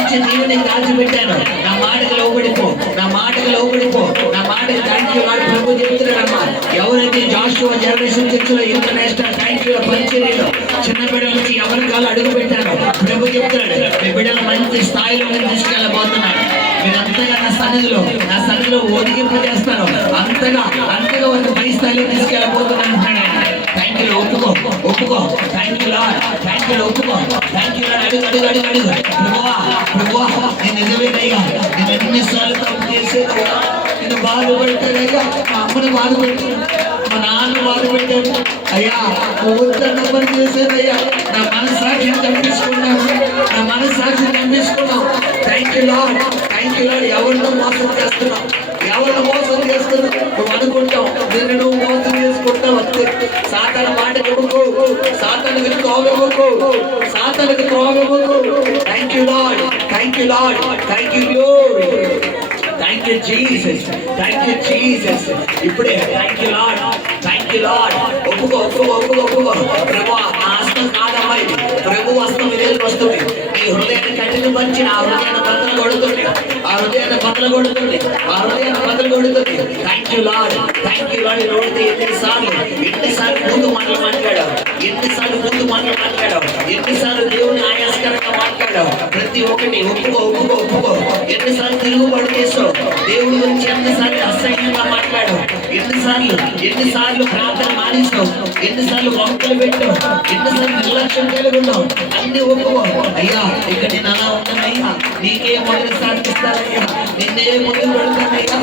మంచి దీవుని దాచిపెట్టాను. నా మాటకు లోబడిపో, నా మాటకు లోబడిపో, నా మాటకు థ్యాంక్ యూ లార్డ్. ప్రభు చెప్తున్నాడమ్మా, ఎవరైతే జాషువా జనరేషన్ చర్చిలో ఇంటర్నేషనల్ థ్యాంక్ యూ పరిచర్యలో చిన్న బిడ్డల నుంచి ఎవరి కాలు అడుగు పెట్టాను. ప్రభు చెప్తున్నాడు, మీ బిడ్డలు మంచి స్థాయిలో తీసుకెళ్ళబోతున్నాడు. మీరు అంతగా నా సన్నిధిలో ఒదిగింపు చేస్తాను. అంతగా ఒక పై స్థాయిలో తీసుకెళ్ళబోతున్నాను అంటున్నాడు. థ్యాంక్ యూ, ఒప్పుకో thank you Lord, thank you ఒప్పుకో థ్యాంక్ యూ లార్డ్. అడుగు ప్రభువా నేను నిజమేనయ్యా, నేను ఎన్నిసార్లు తప్పు చేసేదయ్యా, నేను బాధపడతానయ్యా, మా అమ్మను బాధపెట్టాను, మా నాన్న బాధపెట్టాను అయ్యా, వద్దన్న పని చేసేదయ్యా, నా మనస్సాక్షిని చంపించుకున్నాను, నా మనస్సాక్షిని చంపించుకున్నావు. Thank you Lord, thank you Lord. ఎవరినో మోసం చేస్తున్నావు, నువ్వు అనుకుంటావు, నిన్ను నువ్వు మోసం చేసుకుంటావు. అంతే సాతాను మాట కొడుకు, సాతానుకి త్రోవకు. Thank you Lord, thank you Lord, thank you glory, thank you Jesus, thank you Jesus. ఇప్పుడే thank you Lord, thank you Lord. ఒప్పుకో. ప్రభు హస్తం కాదమ్మా, ఇది ప్రభు హస్తం ఇదే వస్తుంది. నీ హృదయాన్ని కఠినపరిచిన ఆ హృదయాన్ని బద్దలు కొడుతుంది. Thank you Lord, thank you lord. Road ఎన్నిసార్లు ముందు మాటలు మాట్లాడావు, ఎన్నిసార్లు దేవుని ఆయాస్కరంగా మాట్లాడావు. ప్రతి ఒక్కటి ఒప్పుకో. ఎన్నిసార్లు తిరుగుబాటు చేసావు, దేవుడి గురించి ఎన్నిసార్లు అసహ్యంగా మాట్లాడావు, ఎన్నిసార్లు ప్రార్థన మానేసావు, ఎన్నిసార్లు వంకలు పెట్టావు, ఎన్నిసార్లు నిర్లక్ష్యం కలిగి ఉన్నావు. అన్ని ఒప్పుకో. అయ్యా ఇక నేను అలా ఉంటానయ్యా, నీకే మొదటి సాధిస్తానయ్యా, నిన్నే ముందు పెడతానయ్యా.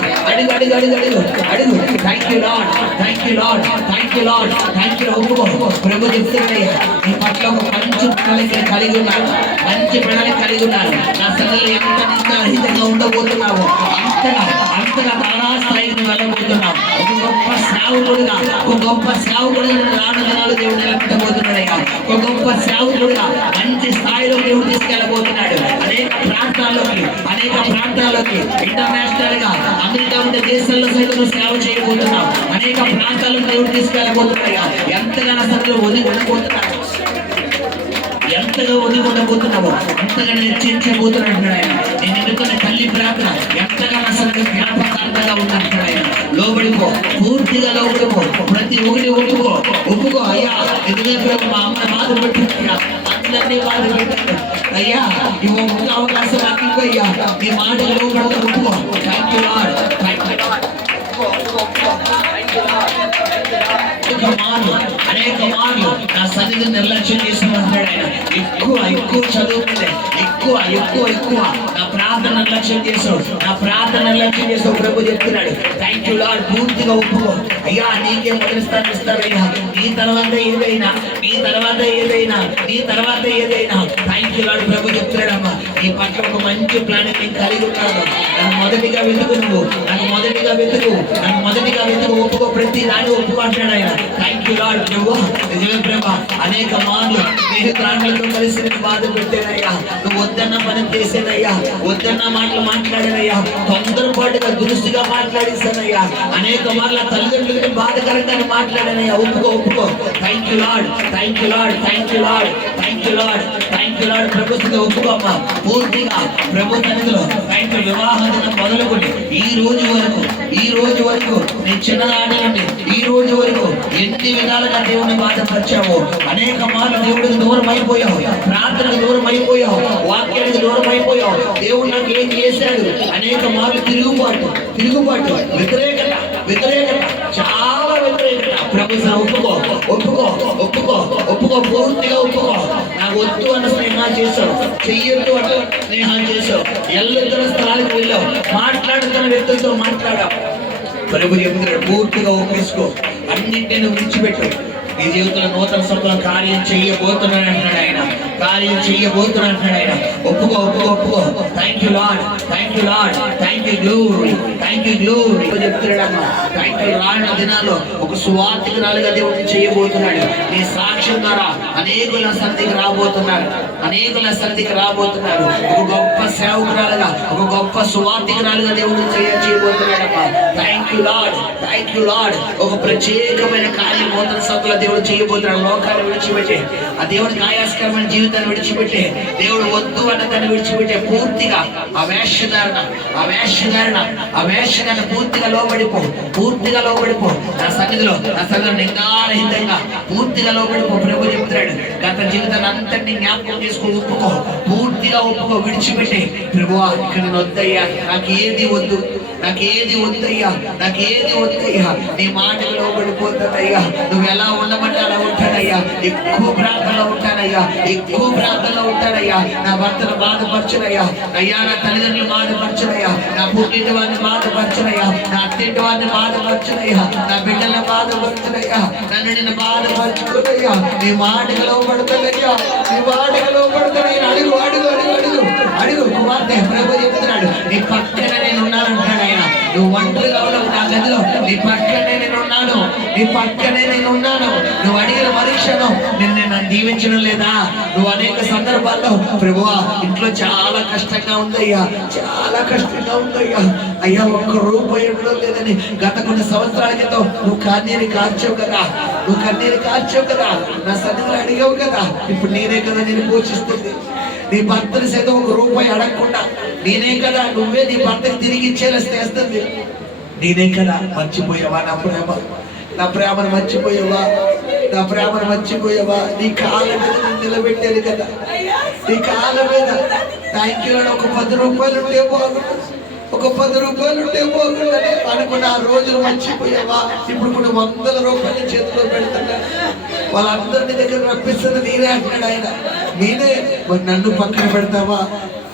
అడుగు. Thank you Lord, thank you Lord, thank you Lord, thank you. ఒప్పుకో. ప్రభు చెప్తున్నాయ్యా, నీ పట్ల ఒక మంచి ప్రణాళిక కలిగి ఉన్నాను. నా సన్నిధిలో ఎంత నిందారహితంగా ఉండబోతున్నావు, అంతగా చాలా స్థాయికి వెళ్ళబోతున్నావు. ఒక గొప్ప సేవకుడుగా రానున్నాడు దేవుడు నిలబెట్టబోతున్నాడయ్యా. ఒక గొప్ప సేవకుడుగా మంచి స్థాయిలో దేవుడు తీసుకెళ్ళబోతున్నాడు. అనేక ప్రాంతాల్లోకి ఇంటర్నేషనల్ గా అమెరికా ఉండే దేశాల్లో సైతం సేవ చేయబోతున్నావు. అనేక ప్రాంతాల్లో దేవుడు తీసుకెళ్ళబోతున్నాయా. ఎంతగా అసలు ఎంతగా ఒదిగొట్టబోతున్నావో అంతగా హెచ్చరించబోతున్నాడు ఆయన. నేను ఎన్నుకున్న తల్లి ప్రార్థన ఎంతగా అసలు జ్ఞాపకార్థంగా ఉందంటాడు ఆయన. లోబడిపో, పూర్తిగా లోబడిపో, ప్రతి ఒక్కటి ఒప్పుకో. అయ్యా ఎదురు మా అమ్మని బాధ పెట్టింది, అందరినీ బాధ పెట్టాను అయ్యా, ఈ ఒక్క అవకాశం నాకు ఇవ్వయ్యా, నీ మాట లోబడితే ఒప్పుకో. థ్యాంక్ యూ లార్డ్, అనేక మార్లు నా సన్నిధిని నిర్లక్ష్యం చేస్తున్నాడు ఆయన. ఎక్కువ చదువుకుంటే ఎక్కువ నా ప్రార్థన నిర్లక్ష్యం చేసావు. ప్రభు చెప్తున్నాడు థ్యాంక్ యూ లార్డ్. పూర్తిగా ఒప్పుకో. అయ్యా నీకే మొదటి స్థానం ఇస్తారయ్యా. నీ తర్వాత ఏదైనా థ్యాంక్ యూ లార్డ్. ప్రభు చెప్తున్నాడు అమ్మా, నీ పట్ల ఒక మంచి ప్లాన్ నేను కలిగి ఉన్నాను. నన్ను మొదటిగా వెతుకు. ఒప్పుకో. ప్రతి దాన్ని ఒప్పుకో అంటాడు ఆయన. Thank you lord. నిజమే ప్రభా, అనేక మార్లు స్నేహితులతో కలిసి నేను బాధ పెట్టానయ్యా. నువ్వు వద్దన్న పని చేసేనయ్యా, వద్దన్న మాటలు మాట్లాడానయ్యా, తొందరపాటుగా దురుస్తుగా మాట్లాడిస్తానయ్యా. అనేక మార్లు తల్లిదండ్రులకి బాధకరంగా మాట్లాడానయ్యా. ఒప్పుకో. Thank you lord. ప్రభుత్వంగా ఒప్పుకోమ్మా. పూర్తిగా ప్రభు సన్నిధిలో థ్యాంక్ యూ. వివాహం మొదలుకొని ఈ రోజు వరకు నేను చిన్ననాటి నుండి ఈ రోజు వరకు ఎన్ని విధాలుగా దేవుని బాధపరిచావు. అనేక మార్లు దేవుడికి దూరం అయిపోయావు, ప్రార్థనకు దూరం అయిపోయావు, వాక్యానికి దూరం అయిపోయావు. దేవుడు నాకు ఏం చేశాడు? అనేక మార్లు తిరుగుబాటు, వ్యతిరేకత, చాలా వ్యతిరేకత. ప్రభు ఒప్పుకో. పూర్తిగా ఒప్పుకో. నాకు వద్దు అన్న స్నేహాలు చేశావు, చెయ్యొద్దు అన్న స్నేహాలు చేశావు, ఎల్లొద్దున స్థలానికి వెళ్ళావు, మాట్లాడుతున్న వ్యక్తులతో మాట్లాడావు. ప్రభు చెప్తున్నాడు పూర్తిగా ఒప్పేసుకో, అన్నింటినీ విడిచిపెట్టు. నీ జీవితంలో నూతన సంవత్సరం కార్యం చేయబోతున్నాడు అంటున్నాడు ఆయన. ఒప్పుకో. Thank you Lord, thank you glory. చెప్తున్నాడమ్మా థ్యాంక్ యూ. రానున్న దినాల్లో ఒక సువార్తికురాలుగా దేవుడిని చేయబోతున్నాడు. నీ సాక్ష్యం ద్వారా అనేకుల సన్నిధికి రాబోతున్నారు. ఒక గొప్ప సేవకురాలుగా, ఒక గొప్ప సువార్తికురాలుగా దేవుడిని చేయబోతున్నాడమ్మా. Thank you lord. ఒక ప్రత్యేకమైన కార్యం నూతన సభలో దేవుడు చేయబోతున్నాడు. లోకాన్ని విడిచిపెట్టే, ఆ దేవుడికి ఆయాస్కరమైన జీవితాన్ని విడిచిపెట్టే, దేవుడు వద్దు అన్న దాన్ని విడిచిపెట్టే, పూర్తిగా ఆ వేషధారణ పూర్తిగా లోబడిపో, పూర్తిగా లోబడిపో. నా సన్నిధిలో నిందారహితంగా పూర్తిగా లోబడిపో. ప్రభు చెప్తున్నాడు, గత జీవితాన్ని అంతటినీ జ్ఞాపకం చేసుకో, ఒప్పుకో, పూర్తిగా ఒప్పుకో, విడిచిపెట్టే. ప్రభువా ఇక్కడ నేను వద్దయ్యా, నాకు ఏది వద్దు, నాకేది వద్దయ్యా, నాకేది వద్దయ్యా, నీ మాటలు లోబడిపోతానయ్యా. నువ్వు ఎలా ఉండమంటే అలా ఉంటానయ్యా. ఎక్కువ ప్రాంతంలో ఉంటానయ్యా, ఎక్కువ ప్రాంతంలో ఉంటానయ్యా. నా భర్తను బాధపరచునయ్యా అయ్యా, నా తల్లిదండ్రులు బాధపరచునయ్యా, నా పుట్టింటి వారిని బాధపరచునయ్యా, నా అత్తింటి వారిని బాధపరచునయ్యా, నా బిడ్డలను బాధపరచునయ్యా, నన్ను నిన్ను బాధపరచుకునయ్యా. నీ మాటకు లోబడతానయ్యా, నీ మాటకు లోబడతానయ్యా. అడుగు అడుగు అడుగు అడుగు అడుగు. కుమార్తె ప్రభు చెప్తున్నాడు, నీ పక్కన నేను ఉన్నానంటానయ్యా. నువ్వు ఒంటరిగా ఉన్నావు నా గదిలో, నీ పక్కనే నేను ఉన్నాను, నీ పక్కనే నేను ఉన్నాను. నువ్వు అడిగిన మరుక్షణం నిన్ను నన్ను దీవించడం లేదా? నువ్వు అనేక సందర్భాల్లో ప్రభువా ఇంట్లో చాలా కష్టంగా ఉందయ్యా, చాలా కష్టంగా ఉందయ్యా, అయ్యా ఒక్క రూపాయి ఇవ్వడం లేదని గత కొన్ని సంవత్సరాల క్రితం నువ్వు కన్నీరు కార్చావు కదా, నువ్వు కన్నీరు కార్చావు కదా, నా సన్నిధిలో అడిగావు కదా. ఇప్పుడు నేనే కదా నేను పోషిస్తుంది. నీ భర్తని సైతం ఒక రూపాయి అడగకుండా నేనే కదా, నువ్వే నీ భర్తకి తిరిగి ఇచ్చేలా చేస్తుంది. నేనే కదా. మర్చిపోయావా నా ప్రేమ? నా ప్రేమను మర్చిపోయావా? నా ప్రేమను మర్చిపోయావా? నీ కాళ్ళ మీద నిలబెట్టాను కదా, నీ కాళ్ళ మీద. Thank you. ఒక 10 రూపాయలు ఉంటే బాగుంటుంది, ఒక 10 రూపాయలు ఉంటే బాగుంటుంది అనుకున్న ఆ రోజులు మర్చిపోయావా? ఇప్పుడు కొన్ని 100 రూపాయలు చేతిలో పెడుతున్నాను. వాళ్ళందరినీ దగ్గర రప్పిస్తుంది నేనే అంటున్నాడు ఆయన. నేనే. మరి నన్ను పక్కన పెడతావా?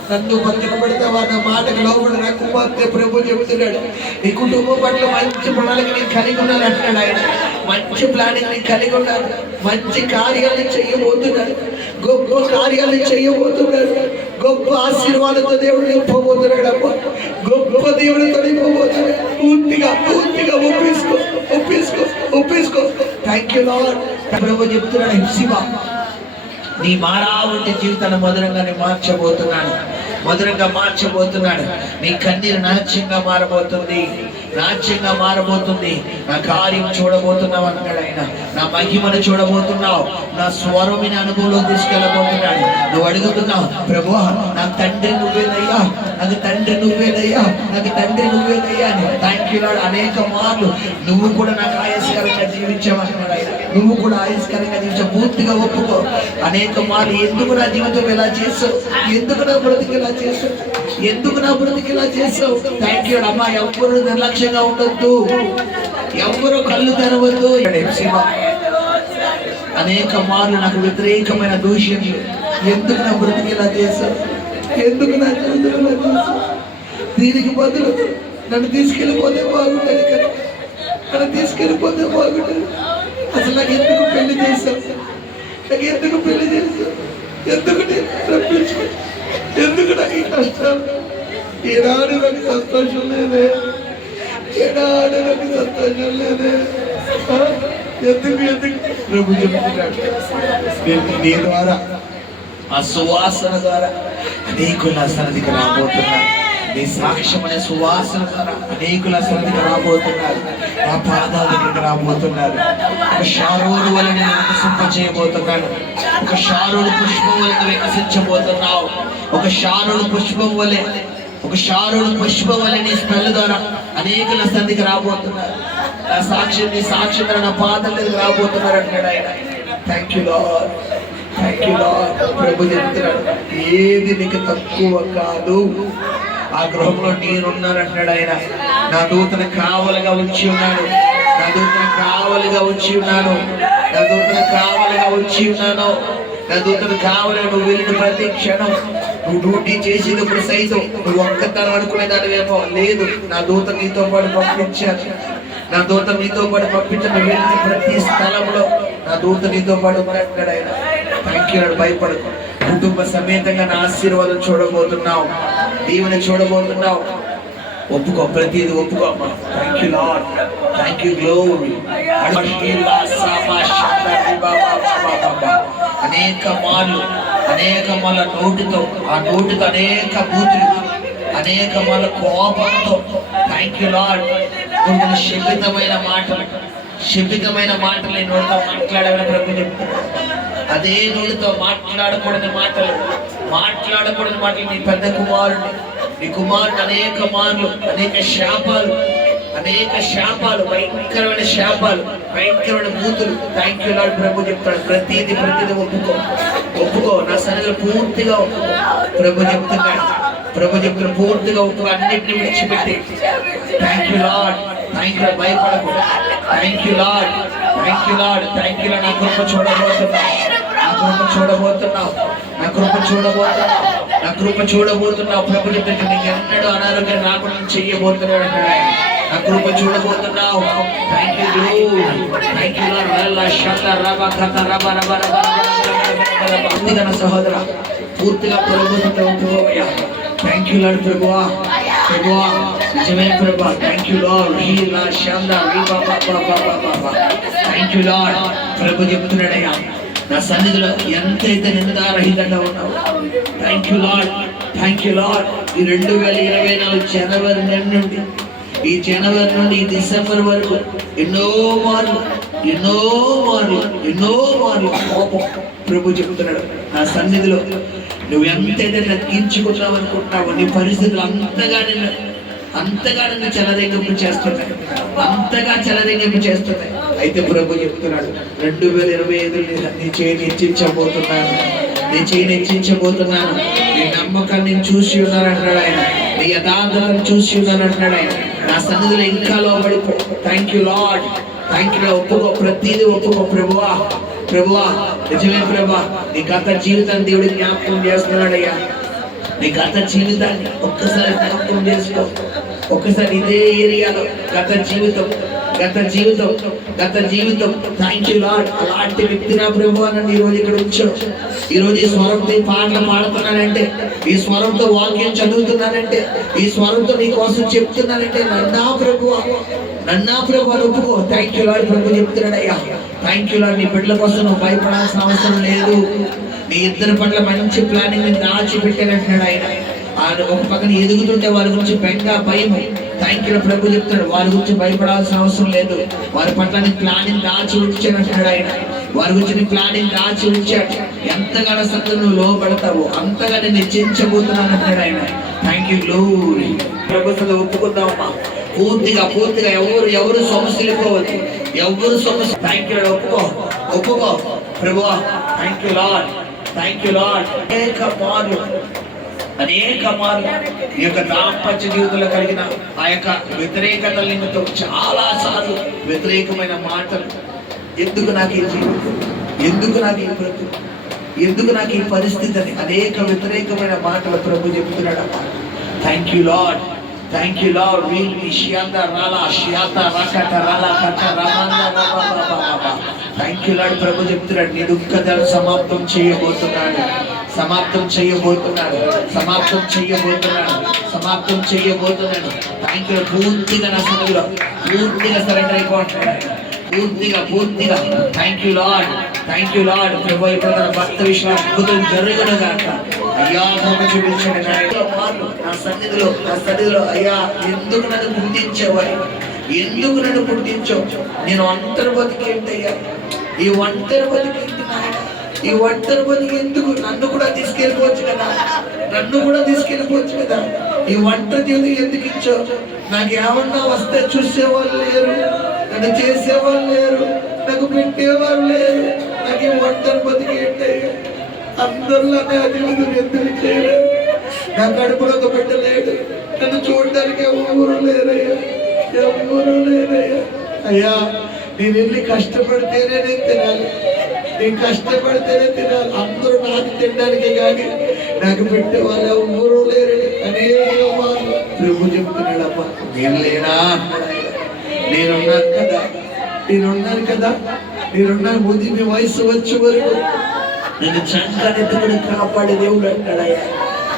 నన్ను పక్కన పెడతావా? నా మాటకు లోబడి నా కుమార్తె ప్రభు చెబుతున్నాడు, నీ కుటుంబం పట్ల మంచి ప్రణాళిక నేను కలిగి ఉన్నాను అంటున్నాడు ఆయన. మంచి ప్లానింగ్ నేను కలిగి ఉన్నాను, మంచి కార్యాలను చేయబోతున్నాడు, గొప్ప కార్యాలను చేయబోతున్నాడు, గొప్ప ఆశీర్వాదంతో దేవుడు నింపబోతున్నాడు. అమ్మ గొప్ప దేవుడితో నింపబోతున్నాడు. పూర్తిగా పూర్తిగా ఒప్పేసుకో, ఒప్పేసుకో, ఒప్పేసుకో. Thank you lord. ప్రభు చెప్తున్నాడు, శివ నీ మారావంటి జీవితాన్ని మధురంగానే మార్చబోతున్నాను, మధురంగా మార్చబోతున్నాడు. నీ కన్నీరు నాట్యంగా మారబోతుంది, నాట్యంగా మారబోతుంది. నా కార్యం చూడబోతున్నావు అంటాడు ఆయన. నా మహిమను చూడబోతున్నావు, నా స్వరమిని అనుభవంలో తీసుకెళ్ళబోతున్నాడు. నువ్వు అడుగుతున్నావు, ప్రభువా నా తండ్రి నువ్వేనయ్యా, నాకు తండ్రి నువ్వేనయ్యా, నాకు తండ్రి నువ్వేనయ్యా అని. Thank you lord. అనేక మార్లు నువ్వు కూడా నాకు ఆయాస్కరంగా జీవించావన్నాడు ఆయన. నువ్వు కూడా ఆయాస్కరంగా జీవించావు. పూర్తిగా ఒప్పుకో. అనేక మార్లు ఎందుకు నా జీవితం ఎలా చేసావు, ఎందుకు నా బ్రతికి ఎలా చేసావు, ఎందుకు నా బ్రతికి ఎలా చేసావు. థ్యాంక్ యూ అమ్మా. ఎవ్వరు నిర్లక్ష్యంగా ఉండొద్దు, ఎవ్వరు కళ్ళు తెరవద్దు. అనేక మార్లు నాకు వ్యతిరేకమైన దూష్యం, ఎందుకు నా బ్రతికి ఎలా చేసావు, ఎందుకు నా జీవితం ఎలా చేసావు. దీనికి బదులు నన్ను తీసుకెళ్ళిపోతే బాగుంటుంది కదా, నన్ను తీసుకెళ్ళిపోతే బాగుంటుంది. అసలు నాకు ఎందుకు పెళ్లి చేశావు, నాకు ఎందుకు పెళ్లి చేశావు, ఎందుకు నేను రప్పించు, ఎందుకు నాకు ఈ కష్టాలు. ఏనాడు నాకు సంతోషం లేదే, ఏనాడు నాకు సంతోషం లేదే. ఎందుకు ఎందుకు ప్రభు చెప్తున్నాడు, నీ ద్వారా ఆ సువాసన ద్వారా అనేకుల సన్నిధికి రాబోతున్నారు. నీ సాక్ష్యం అనే సువాసన ద్వారా అనేకుల సన్నిధికి రాబోతున్నారు. నా పాదాల దగ్గరికి రాబోతున్నారు. ఒక షారోను వల్ల నేను వికసింప చేయబోతున్నాను. ఒక షారోను పుష్పం వల్ల వికసించబోతున్నావు. ఒక షారోను పుష్పం వల్లే, ఒక షారోను పుష్పం వల్ల నీ స్మెల్ ద్వారా అనేకుల సన్నిధికి రాబోతున్నారు. నా సాక్ష్యం, నీ సాక్ష్యం ద్వారా నా పాదాల దగ్గరికి రాబోతున్నారు అంటాడు ఆయన. Thank you Lord, thank you lord. ప్రభు చెప్తున్నాడు, ఏది నీకు తక్కువ కాదు. ఆ గృహంలో నేనున్నానంటాడు ఆయన. నా దూతను కావలిగా వచ్చి ఉన్నాను, నా దూతను కావలిగా వచ్చి ఉన్నాను, నా దూతను కావలిగా వచ్చి ఉన్నాను, నా దూతను కావలిగా. నువ్వు వెళ్ళిన ప్రతి క్షణం, నువ్వు డ్యూటీ చేసేటప్పుడు సైతం నువ్వు ఒక్కతనం అనుకునేదానివేమో లేదు. నా దూత నీతో పాటు పంపించాను, నా దూత నీతో పాటు పంపించాను. నువ్వు వెళ్ళిన ప్రతి స్థలంలో నా దూత నీతో పాటు ఉన్నాడు ఆయన. Thank you. భయపడకు. కుటుంబ సమేతంగా నా ఆశీర్వాదం చూడబోతున్నావు, దీవెన చూడబోతున్నావు. ఒప్పుకో, ప్రతిది ఒప్పుకో అమ్మా. Thank you Lord, thank you glory. అనేక మార్లు, అనేక మళ్ళ నోటితో, ఆ నోటితో అనేక బూతులు, అనేక మళ్ళ కోపంతో. Thank you lord. శపితమైన మాటలు, శపితమైన మాటలు నీ నోటితో మాట్లాడాలని ప్రభు చెప్తున్నాడు. అదే నోటితో మాట్లాడకూడని మాటలు నీ పెద్ద కుమారుడు, నీ కుమారుడు అనేక మార్లు, అనేక శాపాలు, భయంకరమైన శాపాలు, భయంకరమైన బూతులు. Thank you lord. ప్రభు చెప్తాడు ప్రతిదీ ఒప్పుకో నా సన్నిధిలో పూర్తిగా ఒప్పుకో. ప్రభు చెప్తున్నాడు పూర్తిగా ఒప్పుకో, అన్నింటినీ విడిచిపెట్టి. Thank you Lord. భయపడకు. Thank you Lord. నా కృప చూడబోతున్నావు. ప్రభు చెప్తే నీకు ఎన్నడూ అనారోగ్యం రాకుండా చేయబోతున్నాడు. నా కృప చూడబోతున్నావు. థ్యాంక్ యూ సహోదర, పూర్తిగా ప్రభుత్వం. Thank you Lord. ప్రభువా నిజమే ప్రభా. Thank you Lord. Thank you lord. ప్రభు చెప్తున్నాడయ్యా, నా సన్నిధిలో ఎంతైతే నిందారహితంగా ఉన్నావు. Thank you Lord. ఈ 2024 జనవరి నెల నుండి, ఈ జనవరి నుండి ఈ డిసెంబర్ వరకు ఎన్నో మార్లు కోపం. ప్రభు చెప్తున్నాడు, నా సన్నిధిలో నువ్వు ఎంతైతే తగ్గించుకున్నావు అనుకుంటున్నావు, నీ పరిస్థితులు అంతగా నిన్ను చెలరేగింపు చేస్తున్నాయి. అయితే ప్రభు చెప్తున్నాడు 2025 నీ చేయిని హెచ్చించబోతున్నాను. నీ నమ్మకాన్ని చూసి ఉన్నానంటున్నాడు ఆయన, నీ యథార్థతను చూసి ఉన్నానంటున్నాడు ఆయన. నా సన్నిధిలో ఇంకా లోబడిపో. Thank you Lord. ఒప్పుకో, ప్రతిదీ ఒప్పుకో. ప్రభువా నిజమే ప్రభా. నీ గత జీవితాన్ని దేవుడి జ్ఞాపకం చేస్తున్నాడయ్యా. నీ గత జీవితాన్ని ఒక్కసారి జ్ఞాపకం చేసుకో. ఒక్కసారి ఇదే ఏరియాలో గత జీవితం. Thank you lord. అలాంటి వ్యక్తి నా ప్రభు నన్ను ఈరోజు ఇక్కడ ఉంచాడు. ఈరోజు ఈ స్వరంతో పాటలు పాడుతున్నానంటే, ఈ స్వరంతో వాక్యం చదువుతున్నానంటే, ఈ స్వరంతో నీ కోసం చెప్తున్నానంటే నన్నా ప్రభు ఒప్పుకో. Thank you lord. ప్రభు చెప్తున్నాడు అయ్యా, థ్యాంక్ యూ లార్డ్. నీ బిడ్డల కోసం నువ్వు భయపడాల్సిన అవసరం లేదు. నీ ఇద్దరి పట్ల మంచి ప్లానింగ్ దాచిపెట్టానంటున్నాడు ఆయన. ఒక పక్కన ఎదుగుతుంటే వారి గురించి బెంగ, భయం. Thank you. ప్రభు చెప్తాడు వారి గురించి భయపడాల్సిన అవసరం లేదు. వారి పట్ల నీ ప్లానింగ్ దాచి ఉంచానంటున్నాడు ఆయన. వారి గురించి నీ ప్లానింగ్ దాచి ఉంచాడు. ఎంతగానో సత్యం నువ్వు లోపడతావు, అంతగా నేను హెచ్చించబోతున్నాను అంటున్నాడు ఆయన. Thank you glory. ప్రభుత్వం ఒప్పుకుందామమ్మా పూర్తిగా. ఎవరు సమస్యలుకోవద్దు, ఎవరు సమస్య. Thank you. ఒప్పుకో ప్రభువా. Thank you lord. అనేక మార్లు ఈ యొక్క దాంపత్య జీవితంలో కలిగిన ఆ యొక్క వ్యతిరేకత నిమిత్తం చాలా సార్లు వ్యతిరేకమైన మాటలు. ఎందుకు నాకు ఈ జీవితం, ఎందుకు నాకు ఈ బ్రతుకు, ఎందుకు నాకు ఈ పరిస్థితి అని అనేక వ్యతిరేకమైన మాటలు ప్రభు చెప్తున్నాడమ్మా. Thank you Lord. Thank you lord. ప్రభు చెప్తున్నాడు నీ దుఃఖాలు సమాప్తం చేయబోతున్నాడు. Thank you. పూర్తిగా నా సన్నిధిలో పూర్తిగా సరెండర్ అయిపోతున్నాడు. పూర్తిగా. Thank you lord. ప్రభు ఇప్పుడు తన భక్త విషయంలో అద్భుతం జరుగును గాక. అయ్యా ప్రభు చూపించండి నా సన్నిధిలో అయ్యా, ఎందుకు నన్ను పుట్టించావు? నేను ఒంటరి బతికేంటయ్యా? ఈ ఒంటరి బతికేంటి నాయన? ఈ ఒంటరి బతికి ఎందుకు? నన్ను కూడా తీసుకెళ్ళిపోవచ్చు కదా. ఈ ఒంటరి జీవితం ఎందుకు ఇచ్చావు? నాకు ఏమన్నా వస్తే చూసేవాళ్ళు లేరు, నన్ను చేసేవాళ్ళు లేరు, నాకు పెట్టేవాళ్ళు లేరు. నాకు ఈ ఒంటరి బతికి ఏంటయ్యా? అందరిలో నా జీవితం ఎందుకు చేయలేదు? నా కడుపులో ఒక బిడ్డ లేడు, నన్ను చూడడానికి ఎవరు లేరయ్యా. అయ్యా, నేను వెళ్ళి కష్టపడితేనే తినాలి. అందరూ నాకు తినడానికి కానీ నాకు పెట్టే వాళ్ళు ఎవరూ లేరు. అనేక వాళ్ళు ప్రభు చెప్తున్నాడమ్మా, నేను లేనా? నేనున్నాను కదా. ముందు మీ వయసు వచ్చే వరకు నేను చంకనెత్తుకుని కాపాడే దేవుడు అంటాడయ్యా.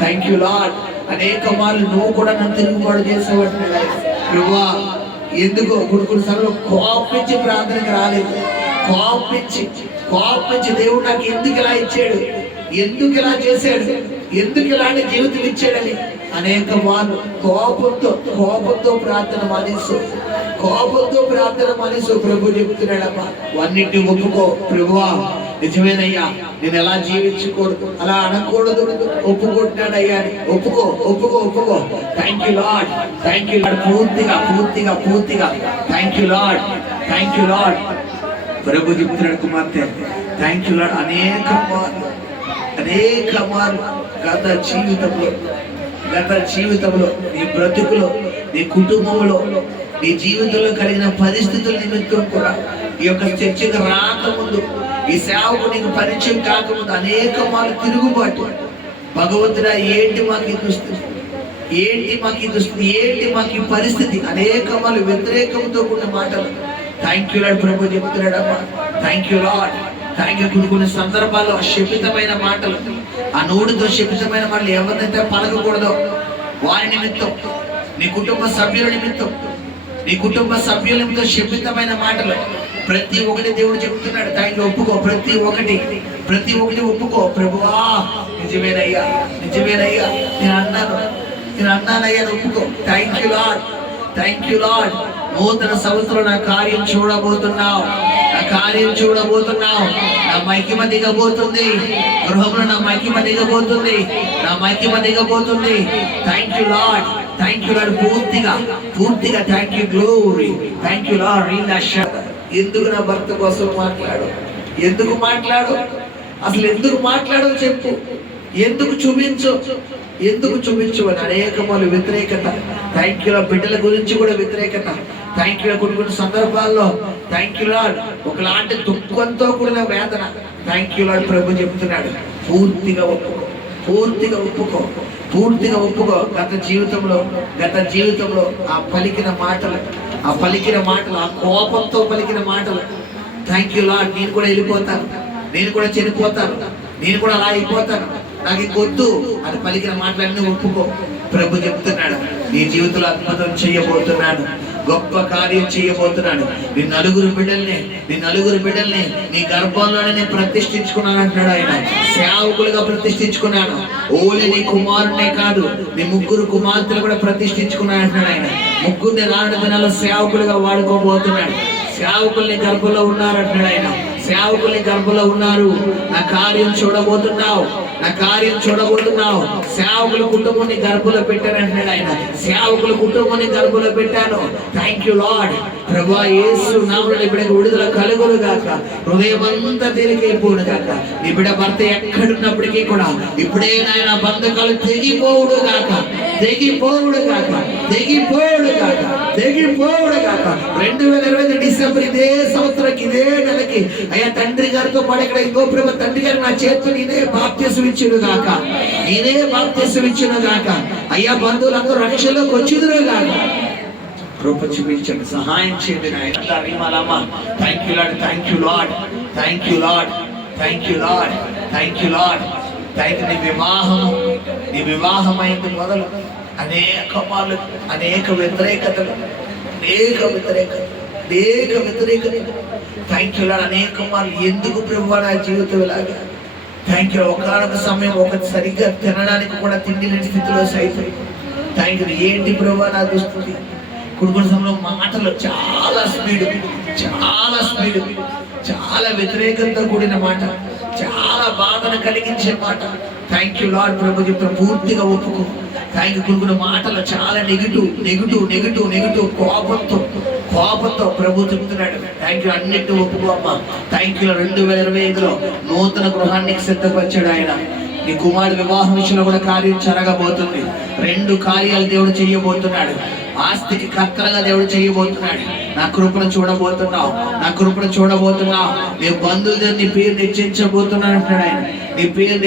Thank you lord. అనేక మార్లు నువ్వు కూడా నన్ను తిరుగుబాటు చేసేవాడు ప్రభువా. ఎందుకో కొన్ని సార్లు కోపించి ప్రార్థనకు రాలేదు. కోపించి దేవుడు నాకు ఎందుకు ఇలా ఇచ్చాడు, ఎందుకు ఇలా చేశాడు? ఎందుకు ఇలాంటి జీవితం ఇచ్చాడని అనేక మార్లు కోపంతో ప్రార్థన మానేసు ప్రభు చెప్తున్నాడమ్మా. అన్నిటిని ఒప్పుకో. ప్రభువా నిజమేనయ్యా, నేను ఎలా జీవించకూడదు, అలా అనకూడదు, ఒప్పుకుంటున్నాడయ్యా అని ఒప్పుకో. Thank you lord. పూర్తిగా థ్యాంక్ యూ లార్డ్. ప్రభు చెప్తున్నాడు కుమార్తె, థ్యాంక్ యూ లార్డ్. అనేక మార్లు గత జీవితంలో నీ బ్రతుకులో, నీ కుటుంబంలో, నీ జీవితంలో కలిగిన పరిస్థితుల నిమిత్తం కూడా ఈ యొక్క చర్చకు రాకముందు, ఈ సేవకు నీకు పరిచయం కాకముందు అనేక మార్లు తిరుగుబాటు. భగవంతుడా ఏంటి మాకు ఇది వస్తుంది, ఏంటి మాకు ఈ పరిస్థితి, అనేక మార్లు వ్యతిరేకంతో కూడిన మాటలు. Thank you lord. ప్రభు చెప్తున్నాడమ్మా, థ్యాంక్ యూ లార్డ్. కొన్ని సందర్భాల్లో శపితమైన మాటలు, ఆ నోటితో శపితమైన మాటలు ఎవరినైతే పలకకూడదో వారి నిమిత్తం, నీ కుటుంబ సభ్యుల నిమిత్తం శపితమైన మాటలు ప్రతి ఒక్కటి దేవుడు చెబుతున్నాడు. Thank you. ఒప్పుకో. ప్రతి ఒక్కటి ఒప్పుకో. ప్రభువా నిజమేనయ్యా, నేను అన్నానయ్యా, ఒప్పుకో. Thank you lord. నూతన సంవత్సరం నా కార్యం చూడబోతున్నావు. నా మహిమ దిగబోతుంది. గృహంలో నా మహిమ దిగబోతుంది. Thank you lord. పూర్తిగా thank you. Glory. Thank you lord. ఎందుకు నా భర్త కోసం మాట్లాడు? అసలు ఎందుకు మాట్లాడో చెప్పు. ఎందుకు చూపించు అని అనేక మార్లు వ్యతిరేకత. Thank you lord. బిడ్డల గురించి కూడా వ్యతిరేకత. Thank you. కొన్ని సందర్భాల్లో థ్యాంక్ యూ లార్డ్ ఒకలాంటి దుఃఖంతో కూడిన వేదన. Thank you lord. ప్రభు చెప్తున్నాడు, పూర్తిగా ఒప్పుకో. గత జీవితంలో ఆ పలికిన మాటలు, ఆ కోపంతో పలికిన మాటలు. Thank you lord. నేను కూడా వెళ్ళిపోతాను, నేను కూడా చనిపోతాను, నేను కూడా అలా అయిపోతాను, నాకు ఇంకొద్దు అని పలికిన మాటలన్నీ ఒప్పుకో. ప్రభు చెప్తున్నాడు, నీ జీవితంలో అద్భుతం చేయబోతున్నాడు, గొప్ప కార్యం చేయబోతున్నాడు. నీ నలుగురు బిడ్డల్ని నీ గర్భంలోనే నేను ప్రతిష్ఠించుకున్నాను అంటున్నాడు ఆయన. సేవకులుగా ప్రతిష్ఠించుకున్నాను. ఓన్లీ నీ కుమారునే కాదు, నీ 3 కుమార్తెలు కూడా ప్రతిష్ఠించుకున్నాను అంటున్నాడు ఆయన. 3 రానున్న దినాల్లో సేవకులుగా వాడుకోబోతున్నాడు. సేవకుల్ని గర్భంలో ఉన్నారంటున్నాడు ఆయన. ఉన్నారు. నా కార్యం చూడబోతున్నావు. సేవకుల కుటుంబాన్ని గర్భంలో పెట్టానంటున్నాడు ఆయన. Thank you Lord. ప్రభువా యేసు నామములో నీ బిడ్డకు విడుదల కలుగును గాక. హృదయం అంతా తేలికైపోవును గాక. నీ బిడ్డ భర్త ఎక్కడున్నప్పటికీ కూడా ఇప్పుడే నాయన బంధకాలు తెగిపోవుడు గాక. 2020 డిసెంబర్ ఇదే సంవత్సరం ఇదే నెలకి అయ్యా తండ్రి గారితో పాటు ఇక్కడ ఇంకో ప్రభు తండ్రి గారు నా చేతితో నేనే బాప్తిసం ఇచ్చును గాక. అయ్యా బంధువులందరూ రక్షణలోకి వచ్చిదురు గాక. కృప చూపించండి, సహాయం చేయండి నాయన. Thank you lord. నీ వివాహమైంది మొదలు అనేక వ్యతిరేకతలు. Thank you lord. అనేక మార్లు ఎందుకు ప్రభువా నా జీవితం ఇలాగా. Thank you. ఒకనొక సమయం సరిగ్గా తినడానికి కూడా తిండి లేని స్థితిలో సైతం. Thank you. ఏంటి ప్రభువా నా దుస్థితి. కొన్ని సమయంలో మాటలు చాలా స్పీడ్, చాలా వ్యతిరేకంతో కూడిన మాట, చాలా బాధను కలిగించే మాట. Thank you lord. ప్రభు చెప్తున్న పూర్తిగా ఒప్పుకో. Thank you. కొన్ని మాటలు చాలా నెగిటివ్ కోపంతో ప్రభు చెప్తున్నాడు. Thank you. అన్నిటిని ఒప్పుకో అమ్మా. Thank you. 2025లో నూతన గృహానికి సిద్ధపరిచాడు ఆయన. నీ కుమారుడు వివాహం విషయంలో కూడా కార్యం జరగబోతుంది. 2 కార్యాలు దేవుడు చేయబోతున్నాడు. ఆస్తికి కర్తలుగా దేవుడు చేయబోతున్నాడు. నా కృపను చూడబోతున్నావు. నీ బంధువులు నీ పేరు హెచ్చించబోతున్నాడు అంటాడు ఆయన. నీ పేరు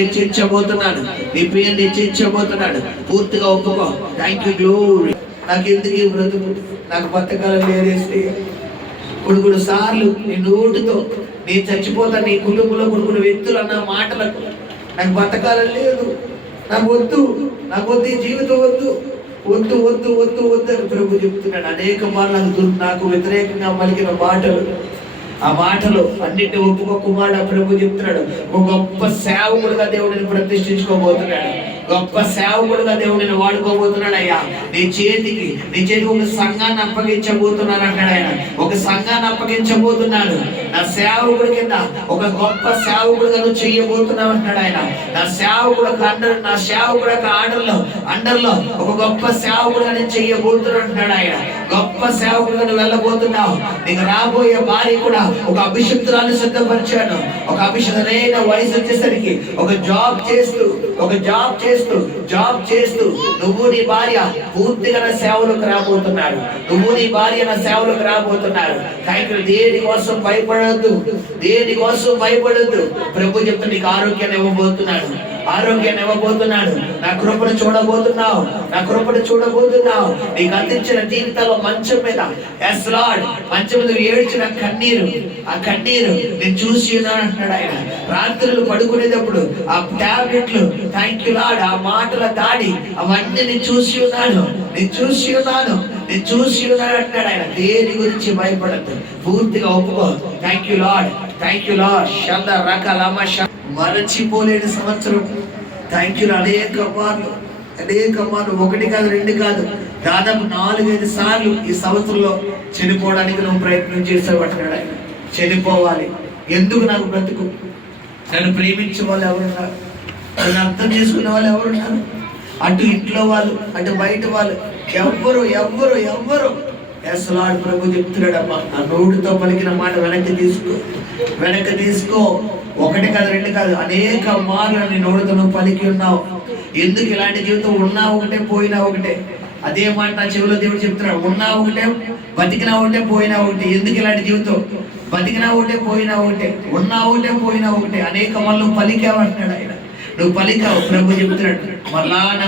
హెచ్చించబోతున్నాడు. పూర్తిగా ఒప్పుకో. Thank you. గ్లోరీ. నాకు ఎందుకు ఈ బ్రతుకు, నాకు బతకాలం లేదేసి కొన్ని సార్లు నీ నోటితో నేను చచ్చిపోతా, నీ కుటుంబంలో కొన్ని వ్యక్తులు అన్న మాటలకు నాకు బతకాలం లేదు, నాకు వద్దు ఈ జీవితం వద్దు అని ప్రభు చెప్తున్నాడు. అనేక మార్లు నాకు వ్యతిరేకంగా పలికిన మాటలు, ఆ మాటలు అన్నింటినీ ఒప్పుకో కుమారుడు. ప్రభు చెప్తున్నాడు, ఒక గొప్ప సేవకుడుగా దేవుడిని ప్రతిష్ఠించుకోబోతున్నాడు. గొప్ప సేవకుడుగా దేవుడు నిన్ను వాడుకోబోతున్నాడు అయ్యా. నీ చేతికి ఒక సంఘాన్ని అప్పగించబోతున్నాను అంటాడు ఆయన. ఒక సంఘాన్ని అప్పగించబోతున్నాడు. నా సేవకుడి కింద ఒక గొప్ప సేవకుడుగా నువ్వు చెయ్యబోతున్నావు అంటాడు ఆయన. నా సేవకుడు అండర్లో ఒక గొప్ప సేవకుడుగా నేను చెయ్యబోతున్నాను అంటాడు ఆయన. గొప్ప సేవకుడుగా నువ్వు వెళ్ళబోతున్నావు. నీకు రాబోయే భార్య కూడా ఒక అభిషిక్తురాన్ని సిద్ధపరిచాను. ఒక అభిషిక్తులైన వయసు వచ్చేసరికి ఒక జాబ్ చేస్తూ నువ్వు నీ భార్య పూర్తిగా నా సేవలకు రాబోతున్నాడు. నువ్వు నీ భార్య నా సేవలకు రాబోతున్నారు. దేనికోసం భయపడద్దు. ప్రభు చెప్తే నీకు ఆరోగ్యాన్ని ఇవ్వబోతున్నాడు. నా కృపను చూడబోతున్నావు. నీకు అందించిన జీవితంలో మంచం మీద ఏడ్చిన ఆ కన్నీరు నేను చూసి ఉన్నాను అంటున్నాడు ఆయన. రాత్రులు పడుకునేటప్పుడు ఆ టాబ్లెట్లు థ్యాంక్ యూ లార్డ్, ఆ మాటల దాడి అవన్నీ నేను చూసి ఉన్నాను అంటున్నాడు ఆయన. దేని గురించి భయపడద్దు, పూర్తిగా ఒప్పుకో. Thank you lord. శబ్ద రకాల మరచిపోలేని సంవత్సరం. థ్యాంక్ యూ అనేక మార్లు, ఒకటి కాదు, రెండు కాదు, దాదాపు 4-5 సార్లు ఈ సంవత్సరంలో చనిపోవడానికి నువ్వు ప్రయత్నం చేసావు అంటున్నాడు ఆయన. చనిపోవాలి ఎందుకు? నాకు బ్రతుకు. నన్ను ప్రేమించే వాళ్ళు ఎవరున్నారు? నన్ను అర్థం చేసుకునే వాళ్ళు ఎవరున్నారు? అటు ఇంట్లో వాళ్ళు, అటు బయట వాళ్ళు, ఎవ్వరు. ఎస్లాడ్ ప్రభు చెప్తున్నాడమ్మా, నా నోటితో పలికిన మాట వెనక్కి తీసుకో. ఒకటి కాదు, రెండు కాదు, అనేక మార్లు నీ నోటితో నువ్వు పలికి ఉన్నావు. ఎందుకు ఇలాంటి జీవితం? ఉన్నా ఒకటే, పోయినా ఒకటే. అదే మాట నా చెవిలో దేవుడు చెప్తున్నాడు. ఉన్నా ఒకటే, బతికినా ఒకటే, పోయినా ఒకటే. ఎందుకు ఇలాంటి జీవితం? బతికినా ఒకటే, పోయినా ఒకటే, ఉన్నా ఒకటే, పోయినా ఒకటే. అనేక మార్లు నువ్వు పలికావంటున్నాడు ఆయన. నువ్వు పలికావు. ప్రభు చెప్తున్నాడు, మళ్ళా నా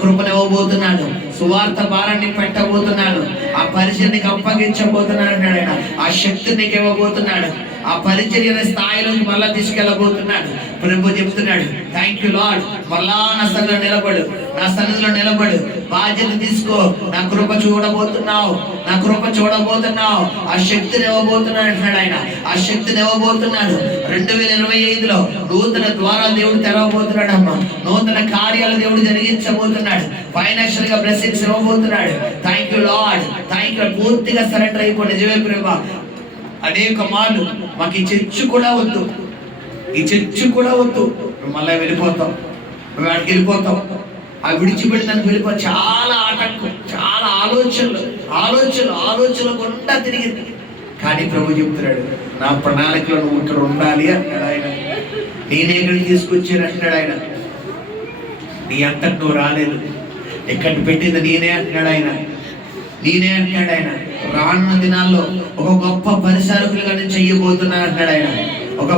కృపనివ్వబోతున్నాను. సువార్త భారాన్ని పెట్టబోతున్నాను. ఆ పరిచయం నీకు అప్పగించబోతున్నాడు అన్నాడు ఆయన. ఆ శక్తి నీకు ఇవ్వబోతున్నాడు. ఆ పరిచర్య స్థాయిలోకి మళ్ళా తీసుకెళ్ళబోతున్నాడు. ప్రభు చెప్తున్నాడు, థ్యాంక్ యూ లార్డ్. మళ్ళా నా సన్నిధిలో నిలబడు. బాధ్యత తీసుకో. నా కృప చూడబోతున్నావు. ఆ శక్తిని ఇవ్వబోతున్నాడు అంటున్నాడు ఆయన. ఆ శక్తిని ఇవ్వబోతున్నాడు. 2025లో నూతన ద్వారాలు దేవుడు తెరవబోతున్నాడు అమ్మా. నూతన కార్యాలు దేవుడు జరిగించబోతున్నాడు. ఫైనాన్షియల్ గా బ్లెస్సింగ్స్ ఇవ్వబోతున్నాడు. Thank you lord. పూర్తిగా సరెండర్ అయిపోయి నిజమే ప్రభా. అనేక మార్లు మాకు ఈ చర్చ్ కూడా వద్దు, మళ్ళీ వెళ్ళిపోతాం. వాడికి వెళ్ళిపోతాం. ఆ విడిచిపెట్టి నన్ను వెళ్ళిపో. చాలా ఆటంకం, చాలా ఆలోచనలు గుండా తిరిగింది. కానీ ప్రభు చెప్తున్నాడు, నా ప్రణాళికలో నువ్వు ఇక్కడ ఉండాలి అంటాడు ఆయన. నేనే ఇక్కడికి తీసుకొచ్చాను అంటున్నాడు ఆయన. నీ అంతటి నువ్వు రాలేదు, ఎక్కడ పెట్టింది నేనే అంటున్నాడు ఆయన. రానున్న దినాల్లో ఒక గొప్ప పరిచారకులుగా నేను చెయ్యబోతున్నాను అంటున్నాడు ఆయన. ఒక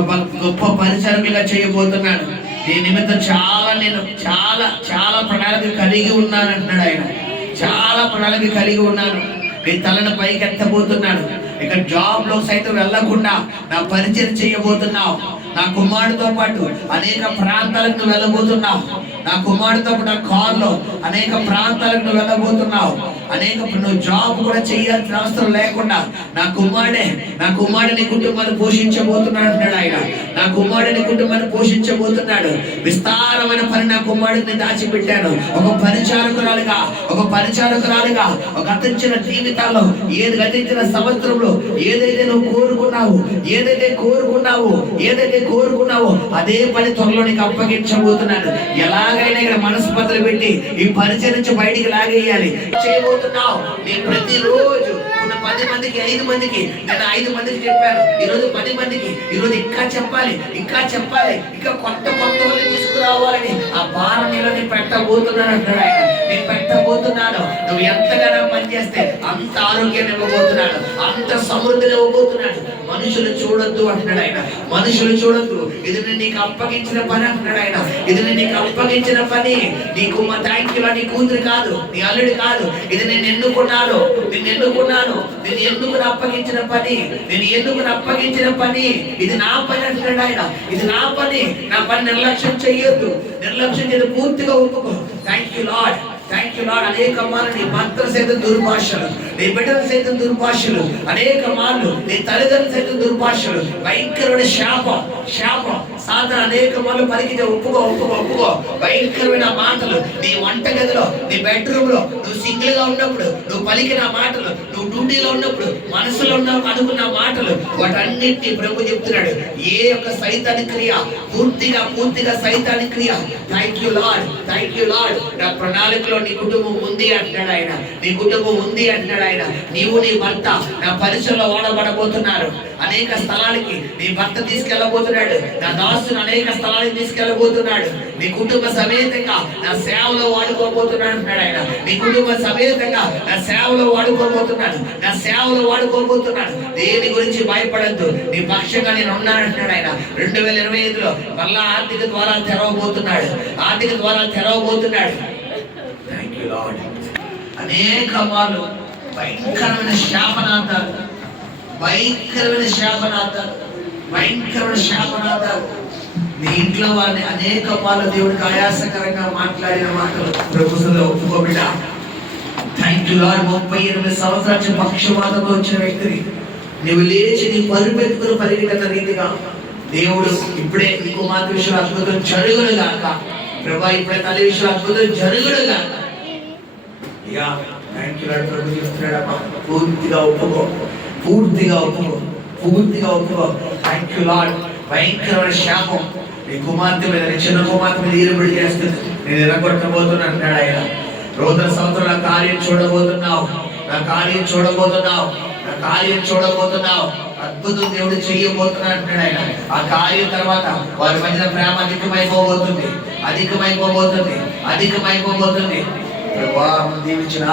గొప్ప పరిచారకులుగా చేయబోతున్నాను. నీ నిమిత్తం చాలా ప్రణాళిక కలిగి ఉన్నాను అంటున్నాడు ఆయన. నీ తలను పైకి ఎత్తబోతున్నాను. ఇక జాబ్ లో సైతం వెళ్లకుండా నా పరిచయం చేయబోతున్నావు. నా కుమారుడితో పాటు అనేక ప్రాంతాలకు నువ్వు వెళ్ళబోతున్నావు. నా కుమారుడితో పాటు కాల్లో అనేక ప్రాంతాలకు నువ్వు వెళ్ళబోతున్నావు. నువ్వు జాబ్ కూడా చేయాల్సిన అవసరం లేకుండా నా కుమారుడిని కుటుంబాన్ని పోషించబోతున్నాడు అంటున్నాడు ఆయన. నా కుమారుడిని కుటుంబాన్ని పోషించబోతున్నాడు. విస్తారమైన పని నా కుమారుడిని దాచిపెట్టాను. ఒక పరిచారకురాలుగా ఒక గతించిన జీవితాల్లో, గతించిన సంవత్సరంలో ఏదైతే నువ్వు కోరుకున్నావో అదే పని త్వరలో నీకు అప్పగించబోతున్నాను. ఎలాగైనా ఇక్కడ మనస్పర్ధలు పెట్టి ఈ పరిచయం నుంచి బయటికి లాగేయాలి చేయబోతున్నావు. నేను ప్రతిరోజు 10 మందికి 5 మందికి నేను 5 మందికి చెప్పాను. ఈరోజు 10 మందికి. ఈరోజు ఇంకా చెప్పాలి, ఇంకా కొత్త వాళ్ళని తీసుకురావాలని ఆ భారం నేను పెట్టబోతున్నాను అంటాడు ఆయన. నేను పెట్టబోతున్నాను. నువ్వు ఎంతగానో పనిచేస్తే అంత ఆరోగ్యాన్ని ఇవ్వబోతున్నాడు, అంత సమృద్ధిని ఇవ్వబోతున్నాడు. మనుషులు చూడొద్దు అంటున్నాడు ఆయన. ఇది నేను నీకు అప్పగించిన పని అంటున్నాడు ఆయన. నీకు మా థ్యాంక్ యూ నీ కూతురు కాదు, నీ అల్లుడు కాదు. ఇది నేను ఎన్నుకున్నాను. నేను ఎందుకు అప్పగించిన పని. ఇది నా పని అంటున్నాడు ఆయన. ఇది నా పని నిర్లక్ష్యం చేయొద్దు. పూర్తిగా ఒప్పుకో. Thank you lord. అనేక మార్లు నీ భర్త సైతం దుర్భాషలు, నీ బిడ్డల సైతం దుర్భాషలు, అనేక మార్లు నీ తల్లిదండ్రుల సైతం దుర్భాషలు, భయంకరమైన శాపం సాతాను అనేక మార్లు పలికితే ఒప్పుకో ఒప్పుకో ఒప్పుకో. భయంకరమైన మాటలు నీ వంటగదిలో, నీ బెడ్రూమ్ లో, నువ్వు సింగిల్ గా ఉన్నప్పుడు నువ్వు పలికిన మాటలు, నువ్వు డ్యూటీలో ఉన్నప్పుడు మనసులో అనుకున్న మాటలు, వాటన్నిటిని ప్రభు చెప్తున్నాడు. ఏ యొక్క సైతాని క్రియ పూర్తిగా సైతాని క్రియ. Thank you Lord, thank you Lord. నా ప్రణాళికలో నీ కుటుంబం ఉంది అంటున్నాడు ఆయన. నీ కుటుంబం ఉంది అంటున్నాడు ఆయన. నీవు నీ భర్త నా పరిచయంలో వాడబడబోతున్నారు. అనేక స్థలాలకి నీ భర్త తీసుకెళ్ళబోతున్నాడు. నా దాసును అనేక స్థలాలకు తీసుకెళ్ళబోతున్నాడు. నీ కుటుంబ సమేతంగా నా సేవలో వాడుకోబోతున్నాడు అంటున్నాడు ఆయన. నీ కుటుంబ సమేతంగా నా సేవలో వాడుకోబోతున్నాడు. నా సేవలో వాడుకోబోతున్నాడు. దేని గురించి భయపడద్దు, నీ పక్షంగా నేను ఉన్నానంటున్నాడు ఆయన. 2025లో మళ్ళా ఆర్థిక ద్వారా తెరవబోతున్నాడు. ఆర్థిక ద్వారా తెరవబోతున్నాడు. Thank you lord. అనేక మార్లు భయంకరమైన శాపనార్థాలు, భయంకరమైన శాపనార్థాలు మీ ఇంట్లో వారిని అనేక మార్లు దేవుడికి ఆయాసకరంగా మాట్లాడిన మాటలు ప్రభుత్వంలో ఒప్పుకోబిడ్డ. Thank you lord. 38 సంవత్సరాల పక్షవాతంలో వచ్చిన వ్యక్తిని నువ్వు లేచి నీ పరుపెత్తుకుని పరిగెత్తిన రీతిగా దేవుడు ఇప్పుడే నీ కుమార్తె విషయంలో అద్భుతం జరుగును గాక. ప్రభా ఇప్పుడే తల్లి విషయంలో అద్భుతం జరుగును గాక. Yeah thank you lord. ప్రభు చెప్తున్నాడమ్మా, పూర్తిగా ఒప్పుకో. Thank you lord. భయంకరమైన శాపం నీ కుమార్తె మీద, నీ చిన్న కుమార్తె మీద ఈరుబడి చేస్తుంది. నేను ఎరగొట్టబోతున్నా అంటున్నాడు ఆయన. నూతన సంవత్సరం నా కార్యం చూడబోతున్నావు. అద్భుతం దేవుడు చెయ్యబోతున్నాడు అంటున్నాడు ఆయన. ఆ కార్యం తర్వాత వారి మధ్యన ప్రేమ అధికమైపోబోతుంది. ప్రభా దీవించిన